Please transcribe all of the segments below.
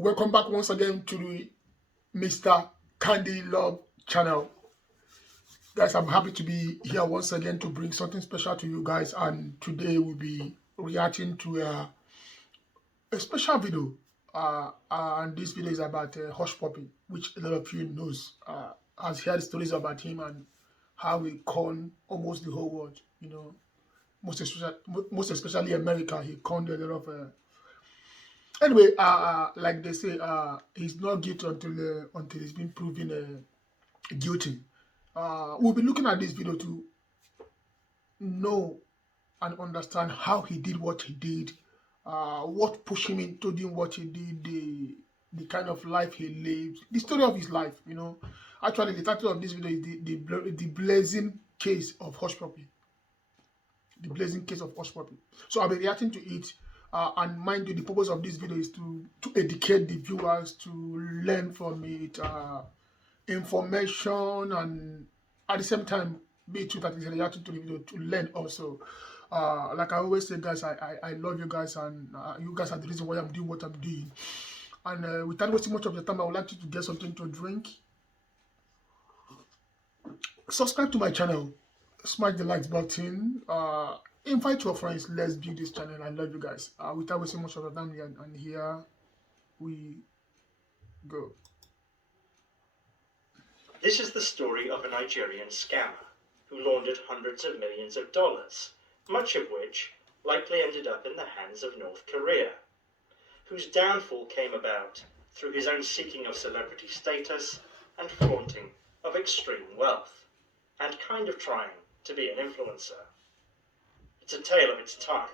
Welcome back once again to the Mr. Candy Love channel. Guys, I'm happy to be here once again to bring something special to you guys. And today we'll be reacting to a special video. And this video is about Hushpuppi, which a lot of you knows. Has heard stories about him and how he conned almost the whole world. Most especially America. He conned a lot of anyway, like they say, he's not guilty until he's been proven guilty. We'll be looking at this video to know and understand how he did what he did, what pushed him into doing what he did, the kind of life he lived, the story of his life. Actually, the title of this video is the blazing case of Hushpuppi. The blazing case of Hushpuppi. So I'll be reacting to it. And mind you, the purpose of this video is to educate the viewers, to learn from it, information, and at the same time, be true that is reacting to the video to learn also. Like I always say, guys, I love you guys, and you guys are the reason why I'm doing what I'm doing. And without wasting much of the time, I would like you to get something to drink. Subscribe to my channel, smash the like button, invite your friends. Let's build this channel. I love you guys. Without wasting much of the time, and here we go. This is the story of a Nigerian scammer who laundered hundreds of millions of dollars, much of which likely ended up in the hands of North Korea, whose downfall came about through his own seeking of celebrity status and flaunting of extreme wealth, and kind of trying to be an influencer. It's a tale of its time.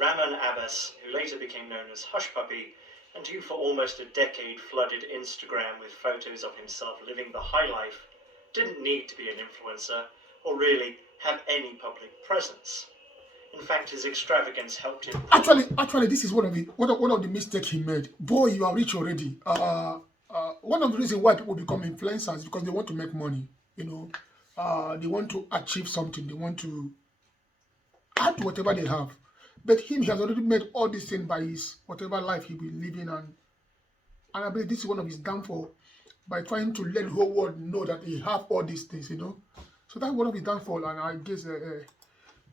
Ramon Abbas, who later became known as Hushpuppi, and who for almost a decade flooded Instagram with photos of himself living the high life, didn't need to be an influencer or really have any public presence. In fact, his extravagance helped him. Actually, this is one of the mistakes he made. Boy, you are rich already. One of the reasons why people become influencers is because they want to make money. They want to achieve something. They want to add to whatever they have. But he has already made all these things by his whatever life he will living, and I believe this is one of his downfall by trying to let the whole world know that he have all these things. So that's one of his downfall, and I guess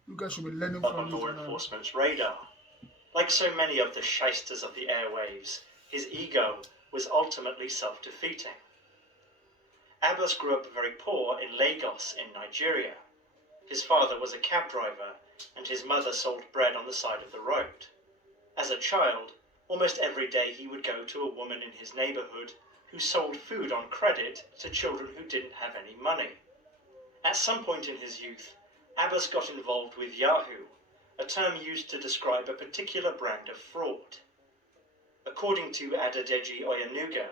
you guys should be learning from law enforcement's radar. Like so many of the shysters of the airwaves, his ego was ultimately self-defeating. Abbas grew up very poor in Lagos in Nigeria. His father was a cab driver, and his mother sold bread on the side of the road. As a child, almost every day he would go to a woman in his neighborhood who sold food on credit to children who didn't have any money. At some point in his youth, Abbas got involved with Yahoo, a term used to describe a particular brand of fraud. According to Adedeji Oyenuga,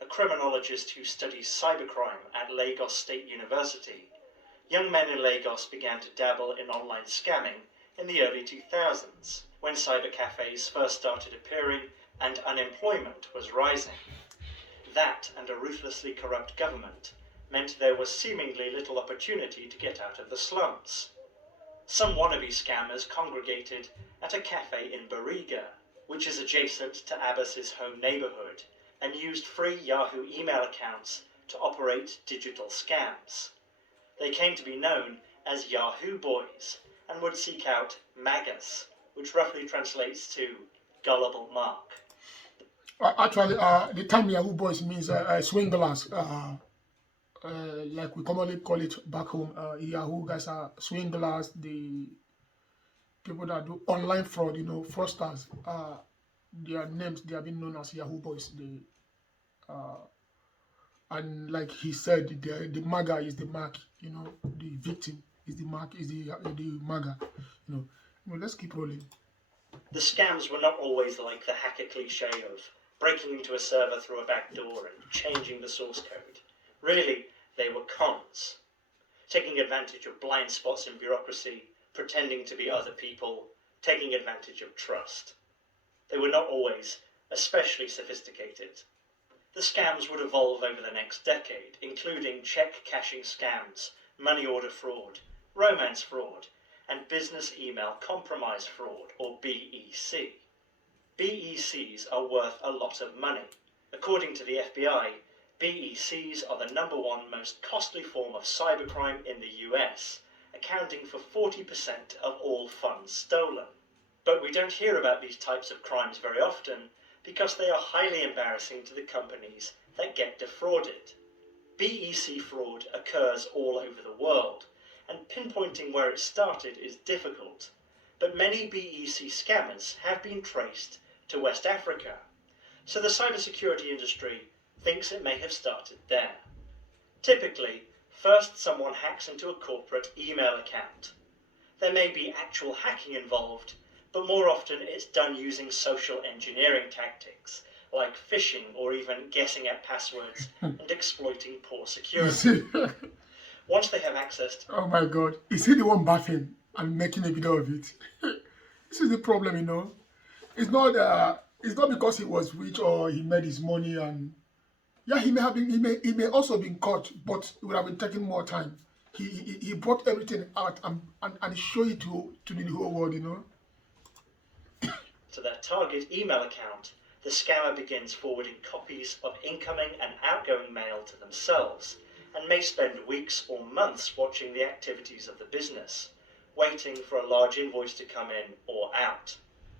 a criminologist who studies cybercrime at Lagos State University, young men in Lagos began to dabble in online scamming in the early 2000s, when cyber cafes first started appearing and unemployment was rising. That and a ruthlessly corrupt government meant there was seemingly little opportunity to get out of the slums. Some wannabe scammers congregated at a cafe in Bariga, which is adjacent to Abbas's home neighborhood, and used free Yahoo email accounts to operate digital scams. They came to be known as Yahoo Boys and would seek out magas, which roughly translates to gullible mark. Actually, the term Yahoo Boys means swindlers. Like we commonly call it back home. Yahoo guys are swindlers, the people that do online fraud, fraudsters. Their names, they have been known as Yahoo Boys. And like he said, the MAGA is the mark, the victim is the mark, is the MAGA, let's keep rolling. The scams were not always like the hacker cliche of breaking into a server through a back door and changing the source code. Really, they were cons, taking advantage of blind spots in bureaucracy, pretending to be other people, taking advantage of trust. They were not always especially sophisticated. The scams would evolve over the next decade, including check cashing scams, money order fraud, romance fraud, and business email compromise fraud, or BEC. BECs are worth a lot of money. According to the FBI, BECs are the #1 most costly form of cybercrime in the US, accounting for 40% of all funds stolen. But we don't hear about these types of crimes very often because they are highly embarrassing to the companies that get defrauded. BEC fraud occurs all over the world, and pinpointing where it started is difficult. But many BEC scammers have been traced to West Africa, so the cybersecurity industry thinks it may have started there. Typically, first someone hacks into a corporate email account. There may be actual hacking involved, but more often it's done using social engineering tactics, like phishing or even guessing at passwords and exploiting poor You security. see, Once they have access to oh my God, is he the one bathing and making a video of it? This is the problem, you know. It's not because he was rich or he made his money, and yeah, he may have been, he may also been caught, but it would have been taking more time. He brought everything out and show it to the whole world, you know. their target email account, the scammer begins forwarding copies of incoming and outgoing mail to themselves, and may spend weeks or months watching the activities of the business, waiting for a large invoice to come in or out.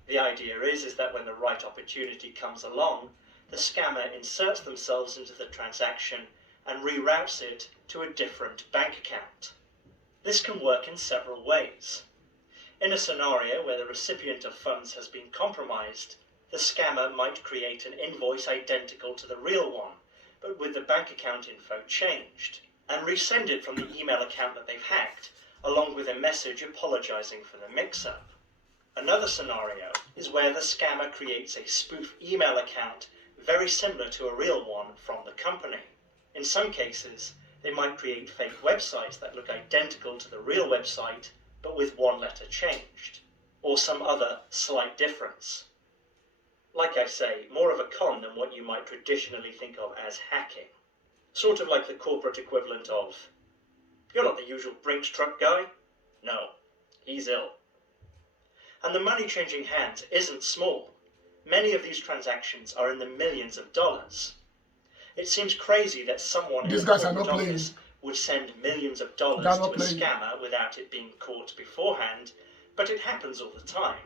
The idea is that when the right opportunity comes along, the scammer inserts themselves into the transaction and reroutes it to a different bank account. This can work in several ways. In a scenario where the recipient of funds has been compromised, the scammer might create an invoice identical to the real one, but with the bank account info changed, and resend it from the email account that they've hacked, along with a message apologizing for the mix-up. Another scenario is where the scammer creates a spoof email account very similar to a real one from the company. In some cases, they might create fake websites that look identical to the real website, but with one letter changed, or some other slight difference. Like I say, more of a con than what you might traditionally think of as hacking. Sort of like the corporate equivalent of, "You're not the usual Brinks truck guy?" "No, he's ill." And the money changing hands isn't small. Many of these transactions are in the millions of dollars. It seems crazy that someone in These a guys are corporate not playing. office would send millions of They're dollars to not a playing. scammer without it being caught beforehand, but it happens all the time.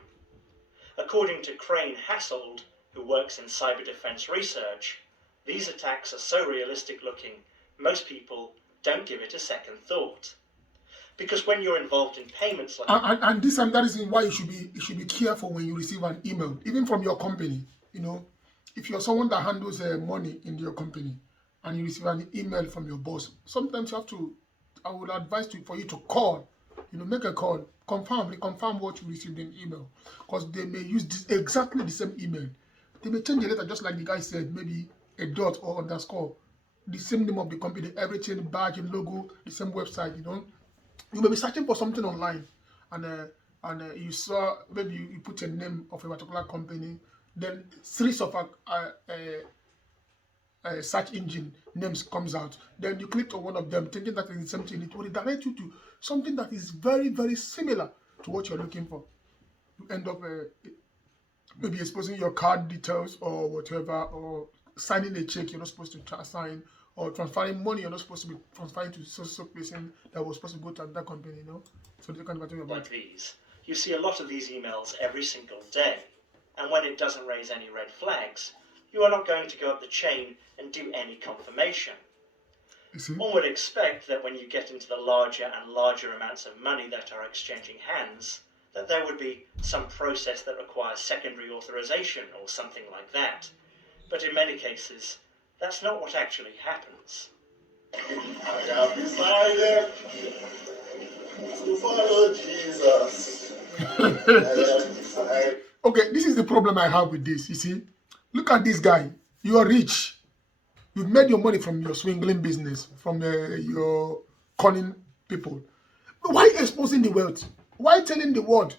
According to Crane Hassold, who works in cyber defense research, these attacks are so realistic looking, most people don't give it a second thought. Because when you're involved in payments like And this and that is why you should be careful when you receive an email, even from your company. You know, if you're someone that handles money in your company and you receive an email from your boss, sometimes you have to. I would advise for you to call. You know, make a call, reconfirm what you received in email, because they may use exactly the same email. They may change the letter, just like the guy said, maybe a dot or underscore, the same name of the company, everything, badge and logo, the same website. You know, you may be searching for something online, and you saw, maybe you put a name of a particular company, then series of search engine names comes out. Then you click on one of them, thinking that is the same thing. It will direct you to something that is very, very similar to what you're looking for. You end up maybe exposing your card details or whatever, or signing a check you're not supposed to sign, or transferring money you're not supposed to be transferring to so person that was supposed to go to that company, you know. So they can talking about. like these, you see a lot of these emails every single day, and when it doesn't raise any red flags, you are not going to go up the chain and do any confirmation. You see? One would expect that when you get into the larger and larger amounts of money that are exchanging hands, that there would be some process that requires secondary authorization or something like that. But in many cases, that's not what actually happens. I have decided to follow Jesus. I have decided. Okay, this is the problem I have with this. You see, look at this guy. You are rich. You've made your money from your swingling business, from your conning people. But why exposing the wealth? Why telling the world?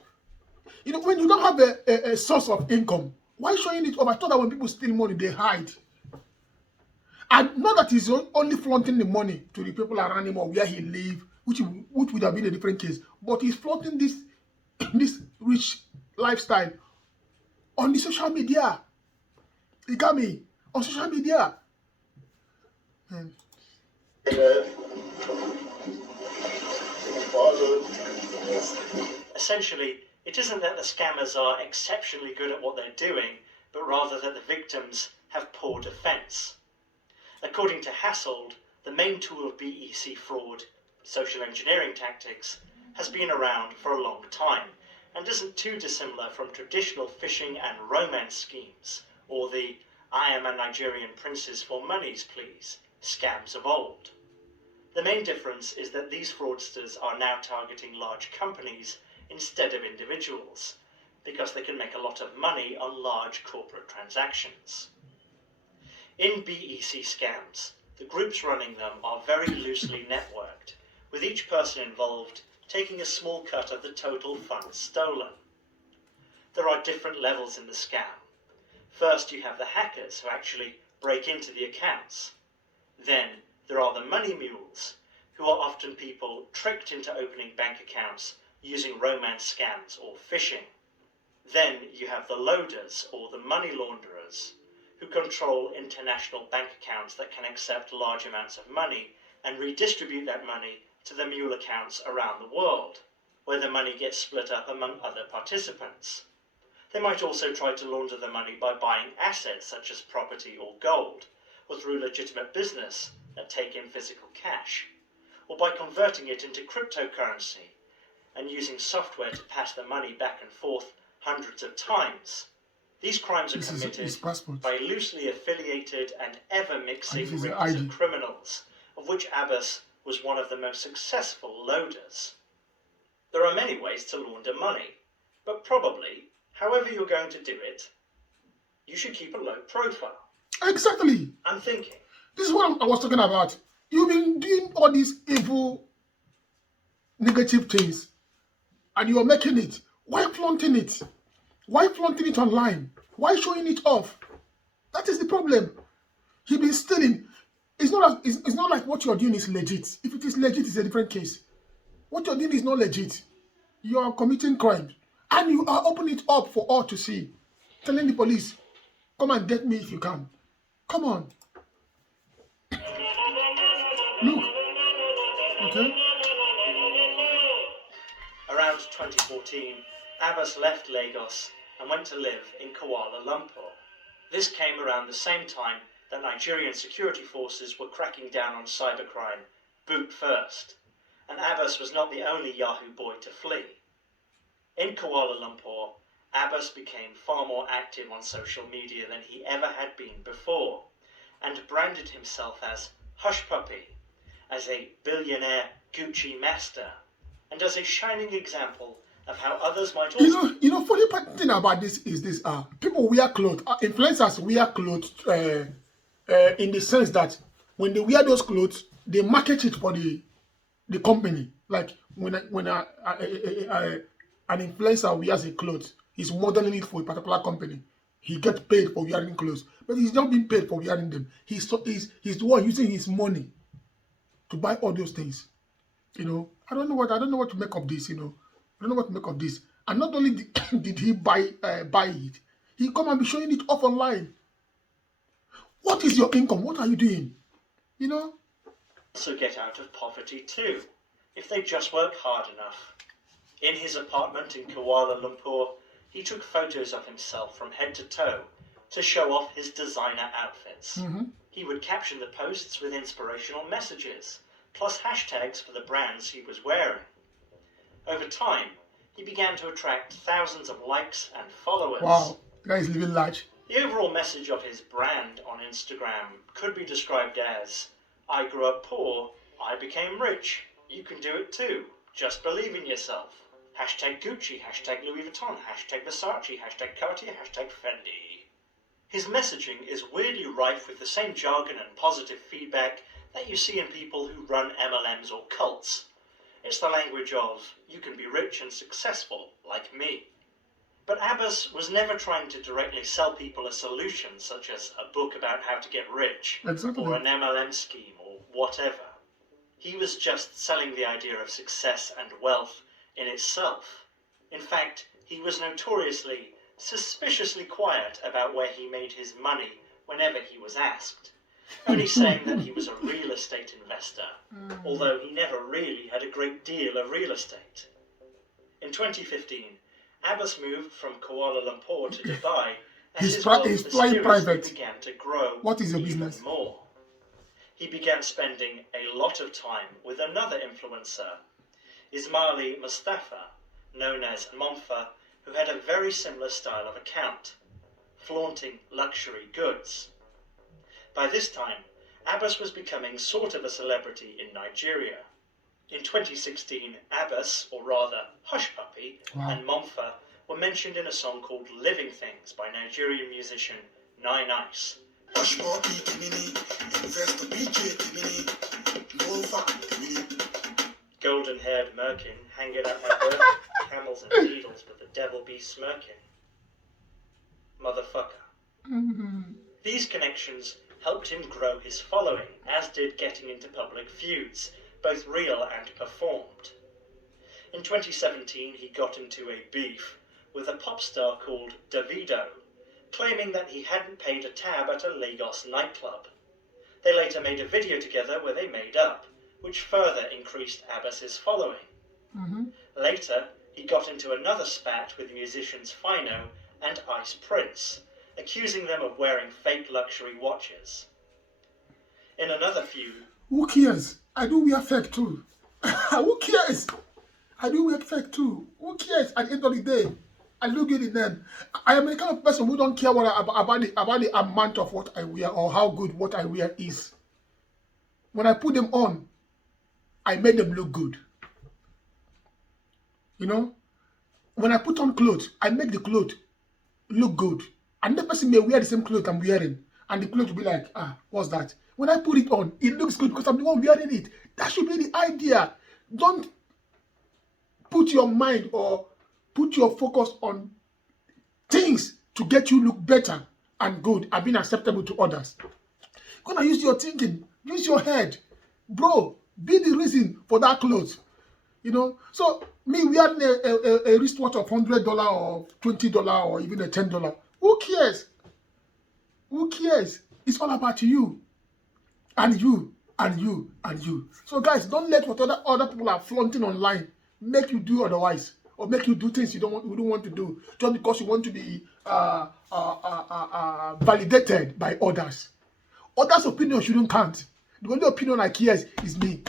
You know, when you don't have a source of income, why showing it off? I thought that when people steal money, they hide. And not that he's only flaunting the money to the people around him or where he live, which would have been a different case. But he's flaunting this this rich lifestyle on the social media. You got me? On social media. And Essentially, it isn't that the scammers are exceptionally good at what they're doing, but rather that the victims have poor defense. According to Hassold, the main tool of BEC fraud, social engineering tactics, has been around for a long time and isn't too dissimilar from traditional phishing and romance schemes, or the "I am a Nigerian princess for monies please" scams of old. The main difference is that these fraudsters are now targeting large companies instead of individuals, because they can make a lot of money on large corporate transactions. In BEC scams, the groups running them are very loosely networked, with each person involved taking a small cut of the total funds stolen. There are different levels in the scam. First, you have the hackers who actually break into the accounts. Then there are the money mules, who are often people tricked into opening bank accounts using romance scams or phishing. Then you have the loaders, or the money launderers, who control international bank accounts that can accept large amounts of money and redistribute that money to the mule accounts around the world, where the money gets split up among other participants. They might also try to launder the money by buying assets such as property or gold, or through legitimate business that take in physical cash, or by converting it into cryptocurrency and using software to pass the money back and forth hundreds of times. These crimes are this is committed his passport. by loosely affiliated and ever-mixing And this is the rings of ID. criminals, of which Abbas was one of the most successful loaders. There are many ways to launder money, but probably, however you're going to do it, you should keep a low profile. Exactly. I'm thinking, This is what I was talking about. You've been doing all these evil, negative things, and you're making it. Why flaunting it? Why flaunting it online? Why showing it off? That is the problem. He been stealing. It's not like what you're doing is legit. If it is legit, it's a different case. What you're doing is not legit. You are committing crime, and you are opening it up for all to see. Telling the police, "Come and get me if you can." Come on, look. Okay. around 2014, Abbas left Lagos and went to live in Kuala Lumpur. This came around the same time that Nigerian security forces were cracking down on cybercrime, boot first, and Abbas was not the only Yahoo boy to flee. In Kuala Lumpur, Abbas became far more active on social media than he ever had been before, and branded himself as Hushpuppi, as a billionaire Gucci master, and as a shining example of how others might also... Funny thing about this is this: people wear clothes. Influencers wear clothes in the sense that when they wear those clothes, they market it for the company. Like when an influencer wears a clothes, he's modeling it for a particular company. He gets paid for wearing clothes, but he's not being paid for wearing them. He's the one using his money to buy all those things. I don't know what to make of this. I don't know what to make of this. And not only did he buy it, he come and be showing it off online. What is your income? What are you doing? also get out of poverty too, if they just work hard enough. In his apartment in Kuala Lumpur, he took photos of himself from head to toe to show off his designer outfits. He would caption the posts with inspirational messages, plus hashtags for the brands he was wearing. Over time, he began to attract thousands of likes and followers. Wow, the guy is living large. The overall message of his brand on Instagram could be described as, "I grew up poor, I became rich, you can do it too, just believe in yourself. Hashtag Gucci, hashtag Louis Vuitton, hashtag Versace, hashtag Cartier, hashtag Fendi." His messaging is weirdly rife with the same jargon and positive feedback that you see in people who run MLMs or cults. It's the language of, you can be rich and successful like me. But Abbas was never trying to directly sell people a solution, such as a book about how to get rich, Exactly. or an MLM scheme, or whatever. He was just selling the idea of success and wealth in itself. In fact, he was notoriously, suspiciously quiet about where he made his money whenever he was asked, only saying that he was a real estate investor, although he never really had a great deal of real estate. In 2015, Abbas moved from Kuala Lumpur to Dubai as his wealth He's flying mysteriously private. began to grow What is your even business? more. He began spending a lot of time with another influencer, Ismaili Mustafa, known as Monfa, who had a very similar style of account, flaunting luxury goods. By this time, Abbas was becoming sort of a celebrity in Nigeria. In 2016, Abbas, or rather Hushpuppi, and Monfa were mentioned in a song called Living Things by Nigerian musician Nine Ice. Golden-haired merkin hanging out my bird, camels and needles, but the devil be smirking. Motherfucker. These connections helped him grow his following, as did getting into public feuds, both real and performed. In 2017, he got into a beef with a pop star called Davido, claiming that he hadn't paid a tab at a Lagos nightclub. They later made a video together where they made up, which further increased Abbas's following. Later, he got into another spat with musicians Fino and Ice Prince, accusing them of wearing fake luxury watches. In another feud... Who cares? I do wear fake too. Who cares? I do wear fake too. Who cares? At the end of the day, I look good in them. I am the kind of person who don't care about the amount of what I wear or how good what I wear is. When I put them on, I make them look good. You know? When I put on clothes, I make the clothes look good. And the person may wear the same clothes I'm wearing, and the clothes will be like, what's that? When I put it on, it looks good because I'm the one wearing it. That should be the idea. Don't put your mind or put your focus on things to get you look better and good and being acceptable to others. You're gonna use your thinking, use your head. Bro, be the reason for that clothes. You know? So, me wearing a wristwatch of $100 or $20 or even a $10, who cares? Who cares? It's all about you. And you, and you, and you. So guys, don't let what other people are flaunting online make you do otherwise. Or make you do things you don't want to do. Just because you want to be validated by others. Others' opinion shouldn't count. The only opinion I care is me.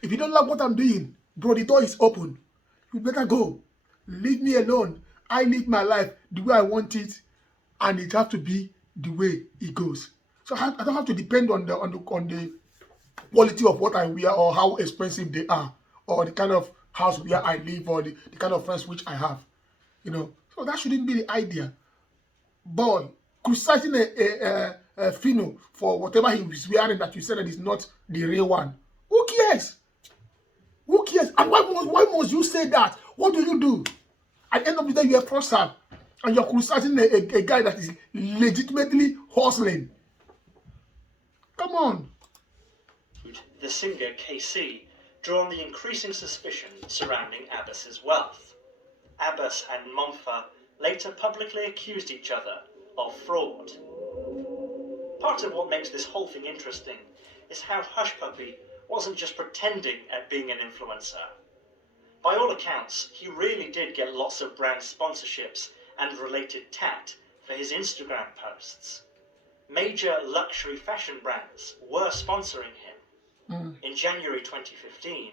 If you don't like what I'm doing, bro, the door is open. You better go. Leave me alone. I live my life the way I want it. And it has to be the way it goes. So I don't have to depend on the quality of what I wear or how expensive they are or the kind of house where I live or the kind of friends which I have. You know, so that shouldn't be the idea. Boy, criticizing a Fino for whatever he was wearing that you said that is not the real one. Who cares? Who cares? And why must you say that? What do you do? At the end of the day, you're a fraudster. And you're criticizing a guy that is legitimately hustling. Come on. The singer KC drew on the increasing suspicion surrounding Abbas's wealth. Abbas and Monfa later publicly accused each other of fraud. Part of what makes this whole thing interesting is how Hushpuppi wasn't just pretending at being an influencer. By all accounts, he really did get lots of brand sponsorships and related tat for his Instagram posts. Major luxury fashion brands were sponsoring him. In January 2015,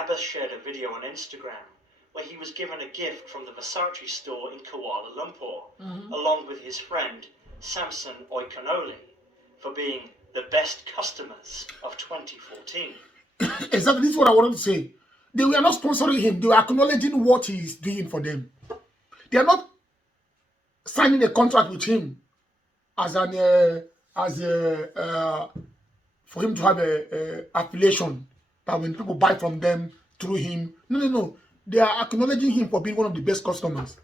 Abbas shared a video on Instagram where he was given a gift from the Versace store in Kuala Lumpur, along with his friend Samson Oikonoli, for being the best customers of 2014. Exactly, this is what I wanted to say. They were not sponsoring him. They were acknowledging what he is doing for them. They are not signing a contract with him as for him to have a affiliation that when people buy from them through him. No. They are acknowledging him for being one of the best customers.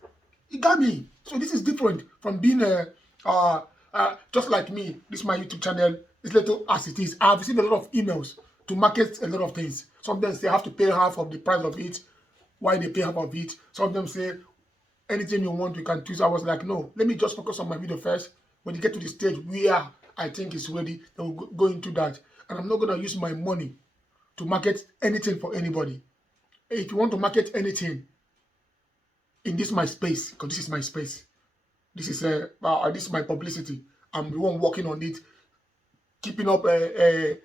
He got me. So this is different from being just like me. This is my YouTube channel. It's little as it is. I've received a lot of emails to market a lot of things. Sometimes they have to pay half of the price of it. Why they pay half of it? Sometimes say anything you want, you can choose. I was like, no, let me just focus on my video first. When you get to the stage where I think it's ready, then we'll go into that. And I'm not gonna use my money to market anything for anybody. If you want to market anything in this my space, because this is my space, this is my publicity. I'm the one working on it, keeping up, and,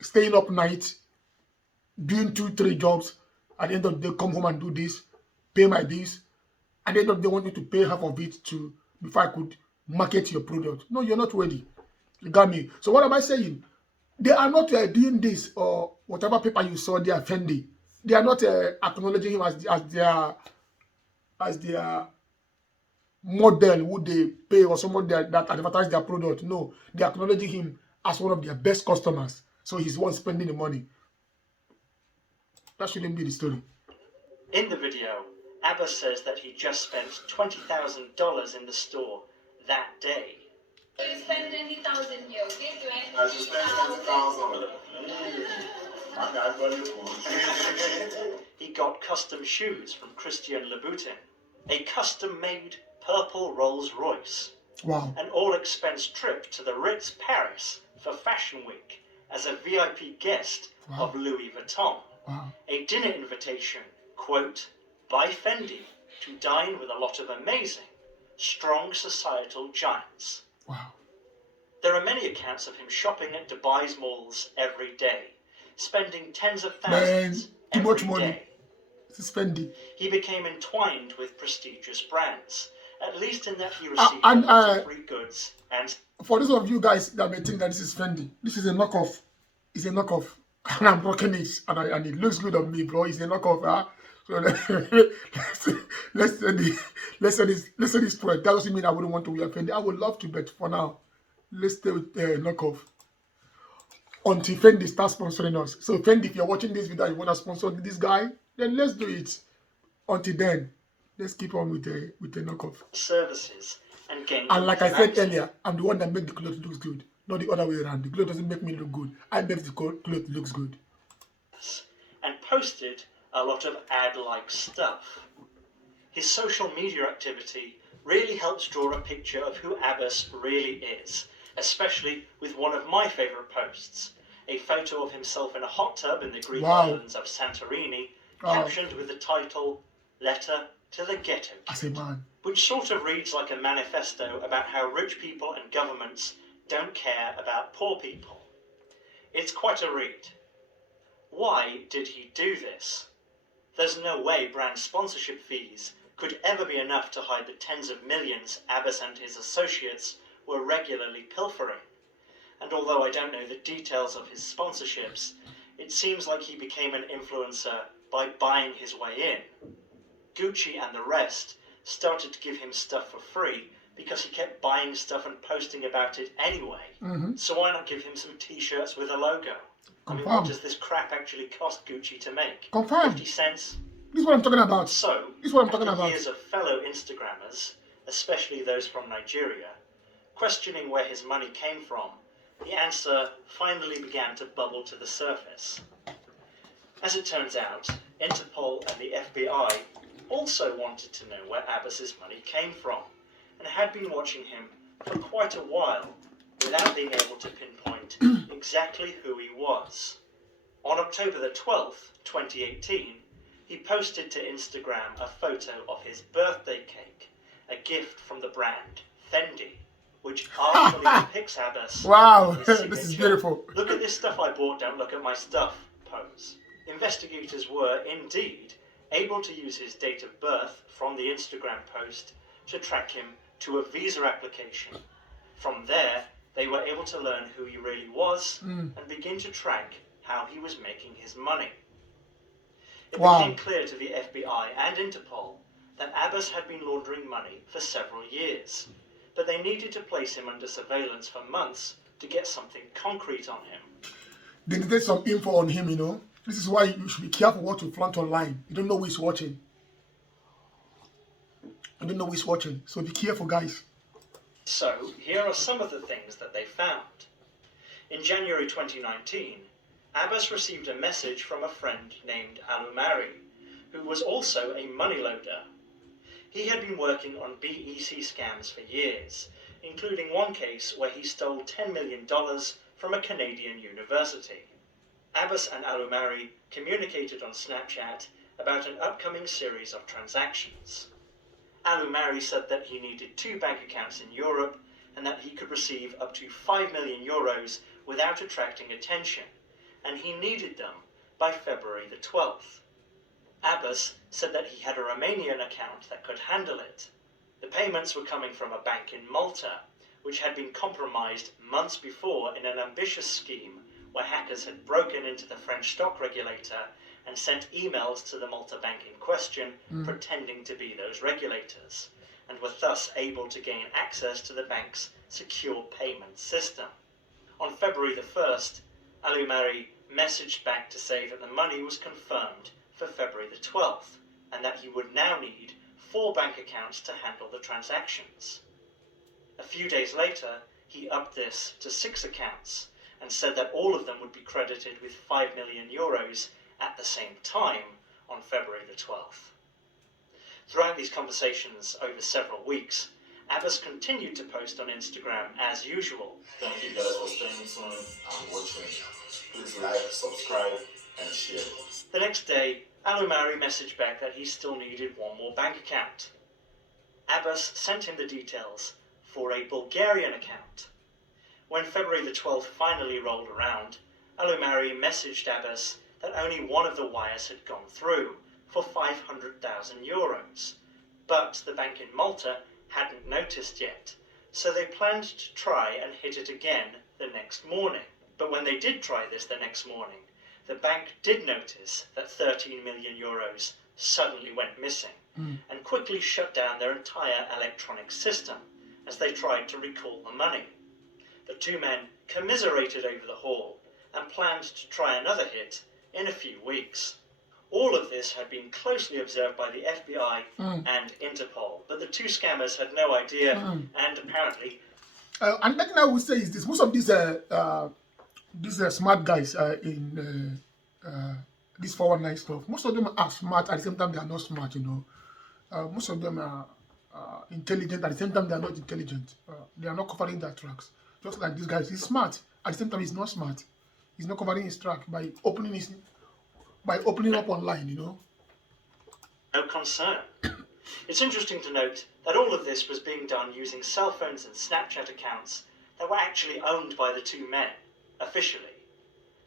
staying up night, doing 2, 3 jobs. At the end of the day, come home and do this, pay my bills. At the end of the day, want you to pay half of it to before I could market your product. No, you're not ready. You got me. So what am I saying? They are not doing this or whatever paper you saw they are Fendi. They are not acknowledging him as their model who they pay or someone that advertise their product. No, they are acknowledging him as one of their best customers. So he's the one spending the money. That shouldn't be the story. In the video, Abbas says that he just spent $20,000 in the store that day. You spend 20,000 here, okay? I just spent 20,000. I got money for He got custom shoes from Christian Louboutin, a custom-made purple Rolls Royce, Wow. an all-expense trip to the Ritz Paris for Fashion Week as a VIP guest Wow. of Louis Vuitton, Wow. a dinner invitation, quote, by Fendi to dine with a lot of amazing, strong societal giants. Wow. There are many accounts of him shopping at Dubai's malls every day, spending tens of Man, thousands too much every money. day. This is Fendi. He became entwined with prestigious brands, at least in that he received and, lots of free goods and For those of you guys that may think that this is Fendi, this is a knockoff. It's a knockoff. And I'm rocking it. And it looks good on me, bro. It's a knockoff. Huh? So let's say this point. That doesn't mean I wouldn't want to wear Fendi. I would love to, but for now, let's stay with knockoff. Until Fendi starts sponsoring us. So Fendi, if you're watching this video and you want to sponsor this guy, then let's do it. Until then, let's keep on with the knockoff. services and gained And like I said access. earlier, I'm the one that makes the clothes look good, not the other way around. The clothes doesn't make me look good. I make the clothes looks good. And posted a lot of ad-like stuff. His social media activity really helps draw a picture of who Abbas really is, especially with one of my favourite posts, a photo of himself in a hot tub in the Greek Wow. islands of Santorini, Wow. captioned with the title, Letter to the Ghetto As a man. which sort of reads like a manifesto about how rich people and governments don't care about poor people. It's quite a read. Why did he do this? There's no way brand sponsorship fees could ever be enough to hide the tens of millions Abbas and his associates were regularly pilfering. And although I don't know the details of his sponsorships, it seems like he became an influencer by buying his way in. Gucci and the rest started to give him stuff for free because he kept buying stuff and posting about it anyway. So why not give him some t-shirts with a logo? I mean, what Confirm. does this crap actually cost Gucci to make? Confirm. 50 cents? This is what I'm talking about. So, This is what I'm talking after about. years of fellow Instagrammers, especially those from Nigeria, questioning where his money came from, the answer finally began to bubble to the surface. As it turns out, Interpol and the FBI also wanted to know where Abbas's money came from, and had been watching him for quite a while without being able to pinpoint exactly who he was. On October the 12th, 2018, he posted to Instagram a photo of his birthday cake, a gift from the brand Fendi, which artfully depicts Abbas. Wow, in his this is signature, beautiful. "Look at this stuff I bought, don't look at my stuff" pose. Investigators were, indeed, able to use his date of birth from the Instagram post to track him to a visa application. From there, they were able to learn who he really was and begin to track how he was making his money. It Wow. became clear to the FBI and Interpol that Abbas had been laundering money for several years, but they needed to place him under surveillance for months to get something concrete on him. They needed some info on him, you know. This is why you should be careful what you flaunt online. You don't know who is watching. I don't know who's watching, so be careful, guys. So, here are some of the things that they found. In January 2019, Abbas received a message from a friend named Alumari, who was also a money loader. He had been working on BEC scams for years, including one case where he stole $10 million from a Canadian university. Abbas and Alumari communicated on Snapchat about an upcoming series of transactions. Alumari said that he needed 2 bank accounts in Europe and that he could receive up to 5 million euros without attracting attention, and he needed them by February the 12th. Abbas said that he had a Romanian account that could handle it. The payments were coming from a bank in Malta, which had been compromised months before in an ambitious scheme where hackers had broken into the French stock regulator and sent emails to the Malta bank in question pretending to be those regulators, and were thus able to gain access to the bank's secure payment system. On February the 1st, Alumari messaged back to say that the money was confirmed for February the 12th, and that he would now need 4 bank accounts to handle the transactions. A few days later, he upped this to 6 accounts, and said that all of them would be credited with 5 million euros at the same time on February the 12th. Throughout these conversations over several weeks, Abbas continued to post on Instagram as usual. Thank you guys for staying tuned and watching. Please like, subscribe, and share. The next day, Alumari messaged back that he still needed 1 more bank account. Abbas sent him the details for a Bulgarian account. When February the 12th finally rolled around, Alumari messaged Abbas that only one of the wires had gone through for 500,000 euros, but the bank in Malta hadn't noticed yet, so they planned to try and hit it again the next morning. But when they did try this the next morning, the bank did notice that 13 million euros suddenly went missing and quickly shut down their entire electronic system as they tried to recall the money. The 2 men commiserated over the haul and planned to try another hit in a few weeks. All of this had been closely observed by the FBI and Interpol, but the 2 scammers had no idea, and apparently... And nothing I would say is this: most of these smart guys in this 419 stuff, most of them are smart, at the same time they are not smart, you know. Most of them are intelligent, at the same time they are not intelligent. They are not covering their tracks. Just like this guy, he's smart, at the same time he's not smart. He's not covering his track by opening up online, you know. No concern. It's interesting to note that all of this was being done using cell phones and Snapchat accounts that were actually owned by the 2 men, officially.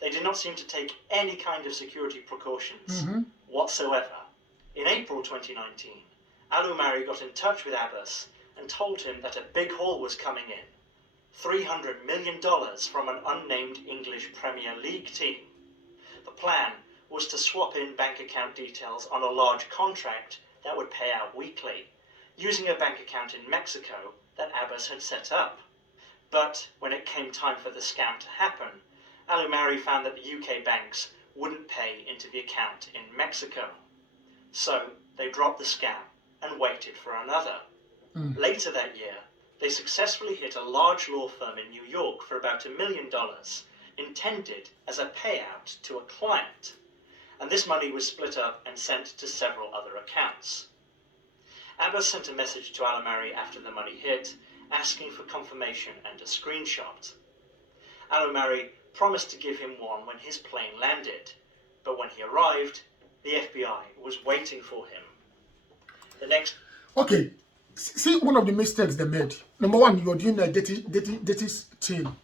They did not seem to take any kind of security precautions whatsoever. In April 2019, Alumari got in touch with Abbas and told him that a big haul was coming in. $300 million from an unnamed English Premier League team. The plan was to swap in bank account details on a large contract that would pay out weekly, using a bank account in Mexico that Abbas had set up. But when it came time for the scam to happen, Alumari found that the UK banks wouldn't pay into the account in Mexico. So they dropped the scam and waited for another. Later that year, they successfully hit a large law firm in New York for about $1 million, intended as a payout to a client, and this money was split up and sent to several other accounts. Abbas sent a message to Alumari after the money hit, asking for confirmation and a screenshot. Alumari promised to give him one when his plane landed, but when he arrived, the FBI was waiting for him. The next... Okay, see one of the mistakes they made. Number 1, you're doing a dirty thing.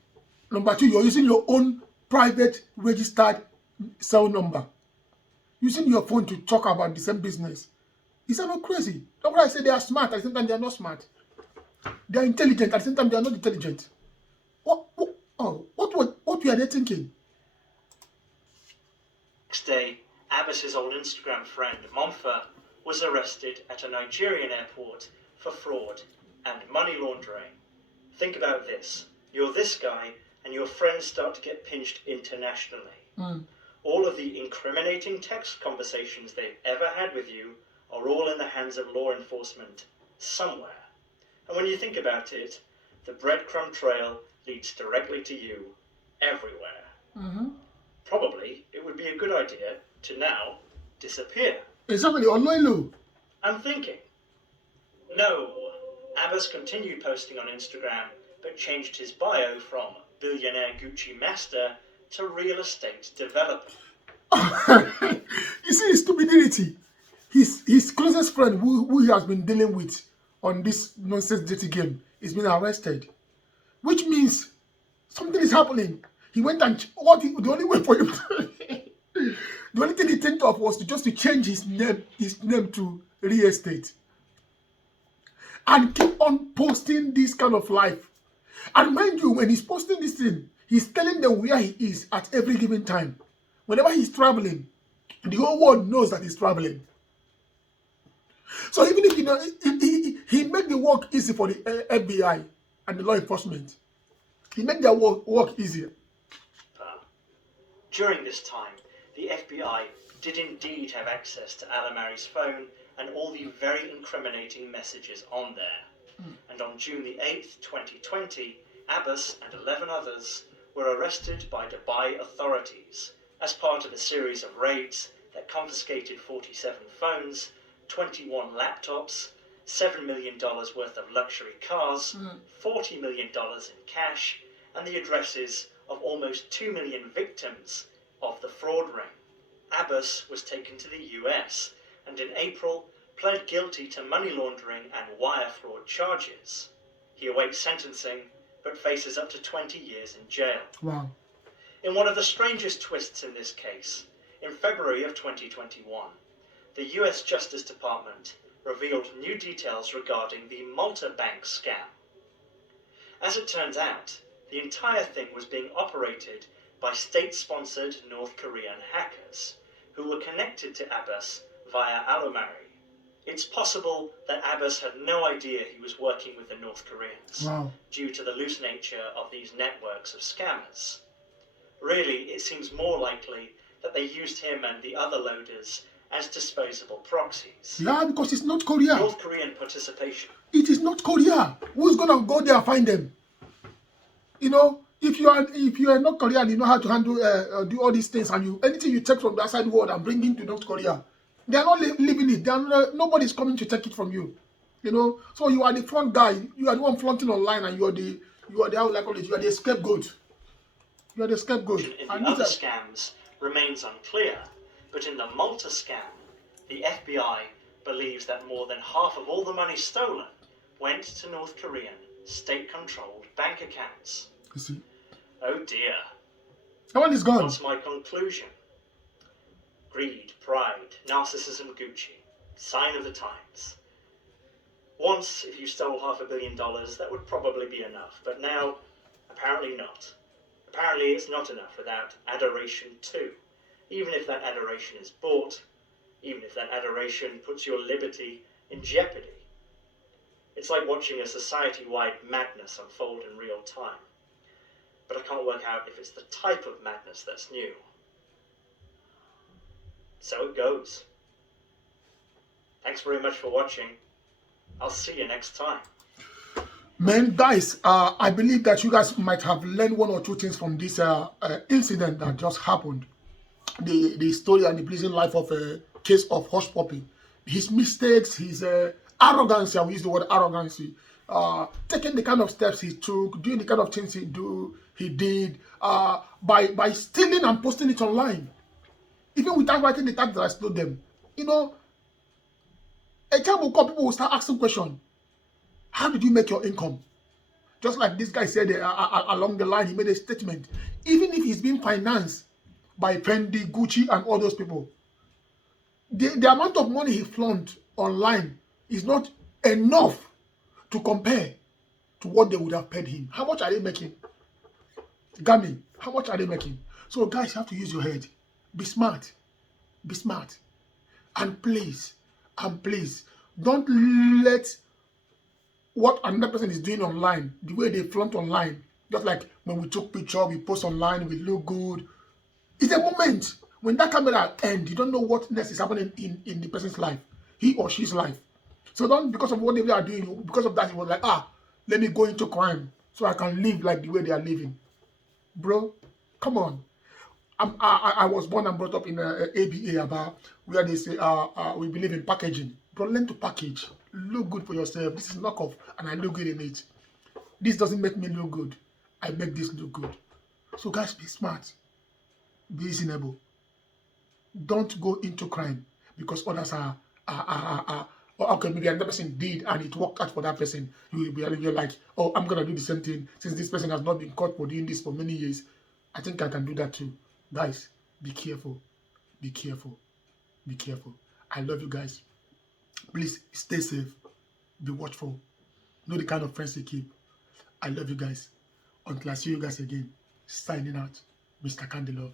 Number 2, you're using your own private registered cell number. Using your phone to talk about the same business. Is that not crazy? That's why I say they are smart, at the same time they are not smart. They are intelligent, at the same time they are not intelligent. What were they thinking? Next day, Abbas's old Instagram friend, Monfa, was arrested at a Nigerian airport for fraud and money laundering. Think about this. You're this guy, and your friends start to get pinched internationally. All of the incriminating text conversations they've ever had with you are all in the hands of law enforcement, somewhere. And when you think about it, the breadcrumb trail leads directly to you, everywhere. Mm-hmm. Probably it would be a good idea to now disappear. Exactly. Oloilo. I'm thinking. No. Abbas continued posting on Instagram, but changed his bio from billionaire Gucci master to real estate developer. You see his stupidity. His closest friend, who he has been dealing with on this nonsense dating game, is being arrested, which means something is happening. He went and the only way for him, the only thing he think of was to change his name to real estate, and keep on posting this kind of life. And mind you, when he's posting this thing, he's telling them where he is at every given time. Whenever he's traveling, the whole world knows that he's traveling. So even if you know, he made the work easy for the FBI and the law enforcement. He made their work easier. During this time, the FBI did indeed have access to Alamari's phone and all the very incriminating messages on there. And on June the 8th, 2020, Abbas and 11 others were arrested by Dubai authorities as part of a series of raids that confiscated 47 phones, 21 laptops, $7 million worth of luxury cars, $40 million in cash, and the addresses of almost 2 million victims of the fraud ring. Abbas was taken to the US and in April pled guilty to money laundering and wire fraud charges. He awaits sentencing but faces up to 20 years in jail. Wow. In one of the strangest twists in this case, in February of 2021, the US Justice Department revealed new details regarding the Malta Bank scam. As it turns out, the entire thing was being operated by state-sponsored North Korean hackers who were connected to Abbas via Alomari. It's possible that Abbas had no idea he was working with the North Koreans due to the loose nature of these networks of scammers. Really, it seems more likely that they used him and the other loaders as disposable proxies. Yeah, because it's not Korea. North Korean participation. It is not Korea. Who's gonna go there and find them? You know, if you are not Korean, you know how to handle do all these things, and anything you take from the outside world and bring into North Korea, they are not living it. Nobody's coming to take it from you. You know, so you are the front guy. You are the one flaunting online, and you are the how like call it, you are the scapegoat. You are the scapegoat. In the other scams remains unclear, but in the Malta scam, the FBI believes that more than half of all the money stolen went to North Korean state-controlled bank accounts. You see, Oh dear. that one is gone. What's my conclusion? Greed, pride, narcissism, Gucci. Sign of the times. Once, if you stole $500 million, that would probably be enough, but now, apparently not. Apparently it's not enough without adoration too. Even if that adoration is bought, even if that adoration puts your liberty in jeopardy. It's like watching a society-wide madness unfold in real time. But I can't work out if it's the type of madness that's new. So it goes. Thanks very much for watching. I'll see you next time. Man, guys, I believe that you guys might have learned one or two things from this incident that just happened. The story and the pleasing life of a case of Hushpuppi. His mistakes, his arrogance, we use the word arrogance, taking the kind of steps he took, doing the kind of things he did, by stealing and posting it online. Even without writing the tag that I stole them. You know, a time will come, people will start asking questions. How did you make your income? Just like this guy said along the line, he made a statement. Even if he's being financed by Fendi, Gucci, and all those people, the amount of money he flaunt online is not enough to compare to what they would have paid him. How much are they making? Gami, how much are they making? So guys, you have to use your head. Be smart. Be smart. And please, don't let what another person is doing online, the way they flaunt online, just like when we took picture, we post online, we look good. It's a moment. When that camera ends, you don't know what next is happening in the person's life, he or she's life. So don't, because of what they are doing, because of that, he was like, let me go into crime so I can live like the way they are living. Bro, come on. I was born and brought up in ABA, about where they say we believe in packaging. Bro, learn to package. Look good for yourself. This is knockoff, and I look good in it. This doesn't make me look good. I make this look good. So guys, be smart. Be reasonable. Don't go into crime because others or okay, maybe another person did and it worked out for that person. You're like, oh, I'm gonna do the same thing since this person has not been caught for doing this for many years. I think I can do that too. Guys, be careful. Be careful. Be careful. I love you guys. Please stay safe. Be watchful. Know the kind of friends you keep. I love you guys. Until I see you guys again. Signing out. Mr. Candy Love.